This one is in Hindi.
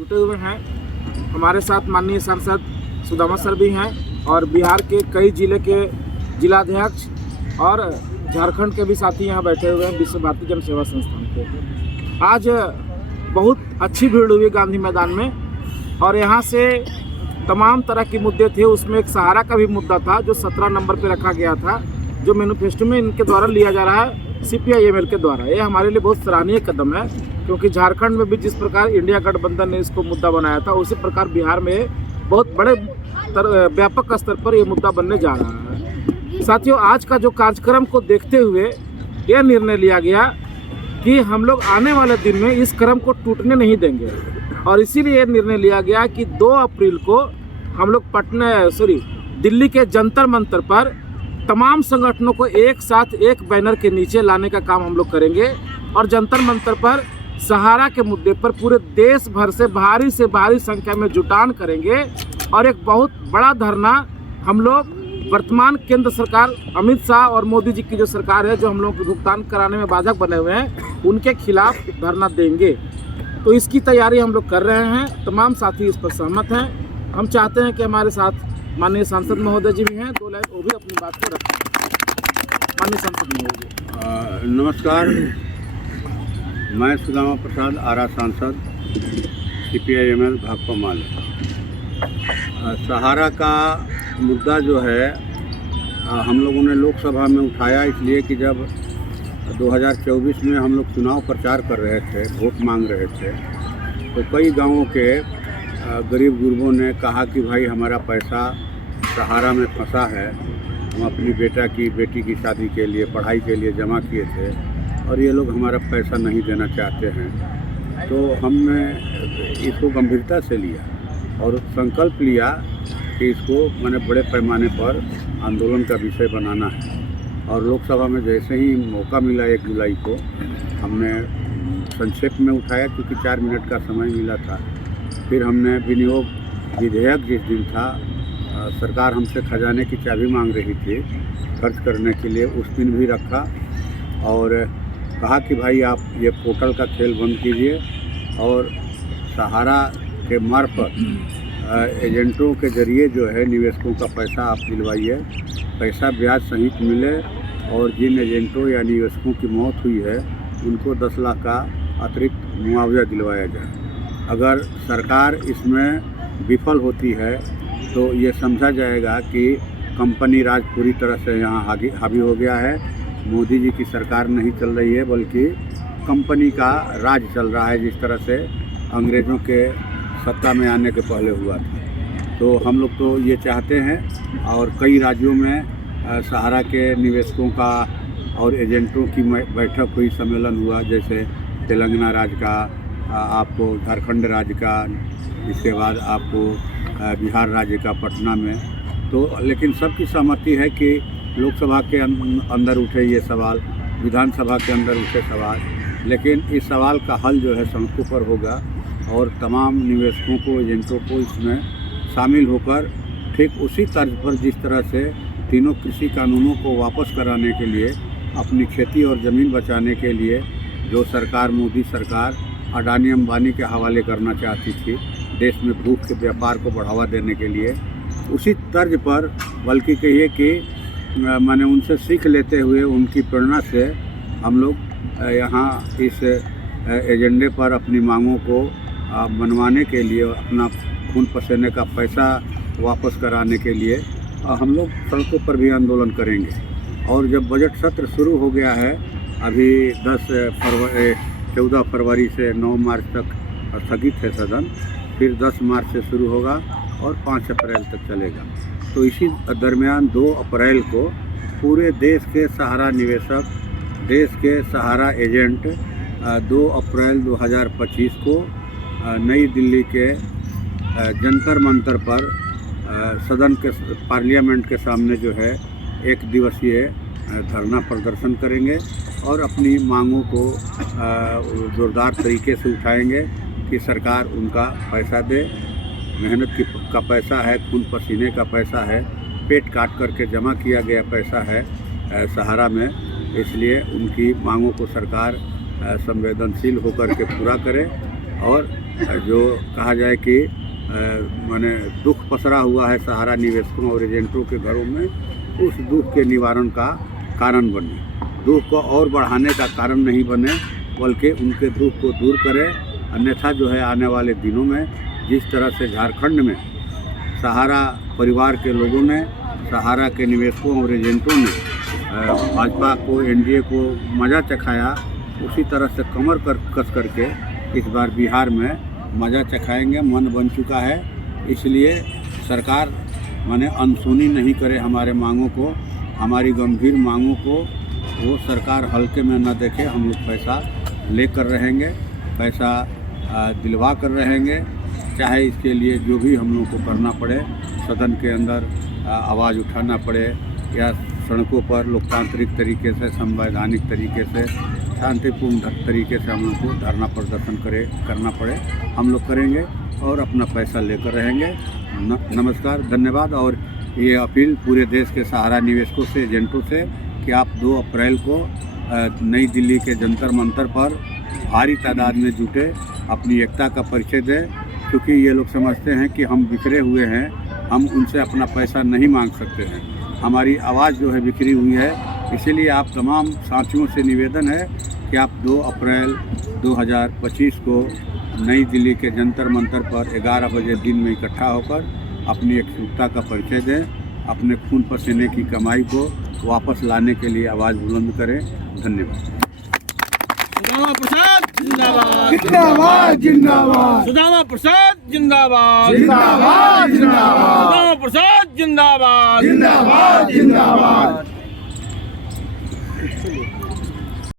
जुटे हुए हैं। हमारे साथ माननीय सांसद सुदामा सर भी हैं और बिहार के कई जिले के जिलाध्यक्ष और झारखंड के भी साथी यहाँ बैठे हुए हैं विश्व भारती जन सेवा संस्थान के। आज बहुत अच्छी भीड़ हुई गांधी मैदान में और यहाँ से तमाम तरह के मुद्दे थे। उसमें एक सहारा का भी मुद्दा था जो 17 नंबर पे रखा गया था, जो मैनिफेस्टो में इनके द्वारा लिया जा रहा है CPI-ML के द्वारा। ये हमारे लिए बहुत सराहनीय कदम है, क्योंकि झारखंड में भी जिस प्रकार इंडिया गठबंधन ने इसको मुद्दा बनाया था, उसी प्रकार बिहार में बहुत बड़े व्यापक स्तर पर ये मुद्दा बनने जा रहा है। साथियों, आज का जो कार्यक्रम को देखते हुए यह निर्णय लिया गया कि हम लोग आने वाले दिन में इस क्रम को टूटने नहीं देंगे और इसीलिए यह निर्णय लिया गया कि 2 अप्रैल को हम लोग दिल्ली के जंतर मंतर पर तमाम संगठनों को एक साथ एक बैनर के नीचे लाने का काम हम लोग करेंगे और जंतर मंतर पर सहारा के मुद्दे पर पूरे देश भर से भारी संख्या में जुटान करेंगे और एक बहुत बड़ा धरना हम लोग वर्तमान केंद्र सरकार अमित शाह और मोदी जी की जो सरकार है, जो हम लोगों को भुगतान कराने में बाधक बने हुए हैं, उनके खिलाफ धरना देंगे। तो इसकी तैयारी हम लोग कर रहे हैं। तमाम साथी इस पर सहमत हैं। हम चाहते हैं कि हमारे साथ माननीय सांसद महोदय जी भी हैं, 2 लाइन वो भी अपनी बात को रखें। माननीय सांसद महोदय नमस्कार, मैं सुदामा प्रसाद, आरा सांसद, CPI-ML भाकपा माले। सहारा का मुद्दा जो है हम लोगों ने लोकसभा में उठाया इसलिए कि जब 2024 में हम लोग चुनाव प्रचार कर रहे थे, वोट मांग रहे थे, तो कई गांवों के गरीब गुरबों ने कहा कि भाई हमारा पैसा सहारा में फंसा है, हम अपनी बेटी की शादी के लिए, पढ़ाई के लिए जमा किए थे और ये लोग हमारा पैसा नहीं देना चाहते हैं। तो हमने इसको गंभीरता से लिया और संकल्प लिया कि इसको मैंने बड़े पैमाने पर आंदोलन का विषय बनाना है। और लोकसभा में जैसे ही मौका मिला 1 जुलाई को, हमने संक्षेप में उठाया क्योंकि 4 मिनट का समय मिला था। फिर हमने विनियोग विधेयक जिस दिन था, सरकार हमसे खजाने की चाबी मांग रही थी खर्च करने के लिए, उस दिन भी रखा और कहा कि भाई आप ये पोर्टल का खेल बंद कीजिए और सहारा के मार्फत एजेंटों के जरिए जो है निवेशकों का पैसा आप दिलवाइए, पैसा ब्याज सहित मिले और जिन एजेंटों या निवेशकों की मौत हुई है उनको 10 लाख का अतिरिक्त मुआवजा दिलवाया जाए। अगर सरकार इसमें विफल होती है तो ये समझा जाएगा कि कंपनी राज पूरी तरह से यहाँ हावी हो गया है। मोदी जी की सरकार नहीं चल रही है बल्कि कंपनी का राज चल रहा है, जिस तरह से अंग्रेज़ों के सत्ता में आने के पहले हुआ था। तो हम लोग तो ये चाहते हैं और कई राज्यों में सहारा के निवेशकों का और एजेंटों की बैठक हुई, सम्मेलन हुआ, जैसे तेलंगाना राज्य का, आपको झारखंड राज्य का, इसके बाद आपको बिहार राज्य का पटना में। तो लेकिन सबकी सहमति है कि लोकसभा के अंदर उठे ये सवाल, विधानसभा के अंदर उठे सवाल, लेकिन इस सवाल का हल जो है सड़कों पर होगा और तमाम निवेशकों को, एजेंटों को इसमें शामिल होकर ठीक उसी तर्ज पर जिस तरह से तीनों कृषि कानूनों को वापस कराने के लिए, अपनी खेती और ज़मीन बचाने के लिए जो सरकार, मोदी सरकार अडानी अंबानी के हवाले करना चाहती थी, देश में भूख के व्यापार को बढ़ावा देने के लिए, उसी तर्ज पर, बल्कि कहिए कि मैंने उनसे सीख लेते हुए, उनकी प्रेरणा से हम लोग यहाँ इस एजेंडे पर अपनी मांगों को मनवाने के लिए, अपना खून पसीने का पैसा वापस कराने के लिए हम लोग सड़कों पर भी आंदोलन करेंगे। और जब बजट सत्र शुरू हो गया है, अभी 14 फरवरी से 9 मार्च तक स्थगित है सदन, फिर 10 मार्च से शुरू होगा और 5 अप्रैल तक चलेगा। तो इसी दरमियान 2 अप्रैल को पूरे देश के सहारा निवेशक, देश के सहारा एजेंट 2 अप्रैल 2025 को नई दिल्ली के जंतर मंतर पर सदन के, पार्लियामेंट के सामने जो है 1 दिवसीय धरना प्रदर्शन करेंगे और अपनी मांगों को ज़ोरदार तरीके से उठाएंगे कि सरकार उनका पैसा दे। मेहनत का पैसा है, खून पसीने का पैसा है, पेट काट करके जमा किया गया पैसा है सहारा में, इसलिए उनकी मांगों को सरकार संवेदनशील होकर के पूरा करे और जो कहा जाए कि माने दुख पसरा हुआ है सहारा निवेशकों और एजेंटों के घरों में, उस दुख के निवारण का कारण बने, दुख को और बढ़ाने का कारण नहीं बने, बल्कि उनके दुख को दूर करे। अन्यथा जो है आने वाले दिनों में जिस तरह से झारखंड में सहारा परिवार के लोगों ने, सहारा के निवेशकों और एजेंटों ने भाजपा को, एनडीए को मज़ा चखाया, उसी तरह से कमर कस करके इस बार बिहार में मज़ा चखाएंगे। मन बन चुका है, इसलिए सरकार माने अनसुनी नहीं करे हमारे मांगों को, हमारी गंभीर मांगों को वो सरकार हल्के में न देखे। हम लोग पैसा लेकर रहेंगे, पैसा दिलवा कर रहेंगे, चाहे इसके लिए जो भी हम लोग को करना पड़े, सदन के अंदर आवाज़ उठाना पड़े या सड़कों पर लोकतांत्रिक तरीके से, संवैधानिक तरीके से, शांतिपूर्ण तरीके से हम लोग को धरना प्रदर्शन करना पड़े, हम लोग करेंगे और अपना पैसा लेकर रहेंगे। नमस्कार, धन्यवाद। और ये अपील पूरे देश के सहारा निवेशकों से, एजेंटों से कि आप 2 अप्रैल को नई दिल्ली के जंतर मंतर पर भारी तादाद में जुटे, अपनी एकता का परिचय दें, क्योंकि ये लोग समझते हैं कि हम बिखरे हुए हैं, हम उनसे अपना पैसा नहीं मांग सकते हैं, हमारी आवाज़ जो है बिखरी हुई है। इसीलिए आप तमाम साथियों से निवेदन है कि आप 2 अप्रैल 2025 को नई दिल्ली के जंतर मंतर पर 11 बजे दिन में इकट्ठा होकर अपनी एकजुटता का परिचय दें, अपने खून पसीने की कमाई को वापस लाने के लिए आवाज़ बुलंद करें। धन्यवाद। सुदामा प्रसाद जिंदाबाद, जिंदाबाद जिंदाबाद, सुदामा प्रसाद जिंदाबाद, जिंदाबाद जिंदाबाद, सुदामा प्रसाद जिंदाबाद, जिंदाबाद जिंदाबाद।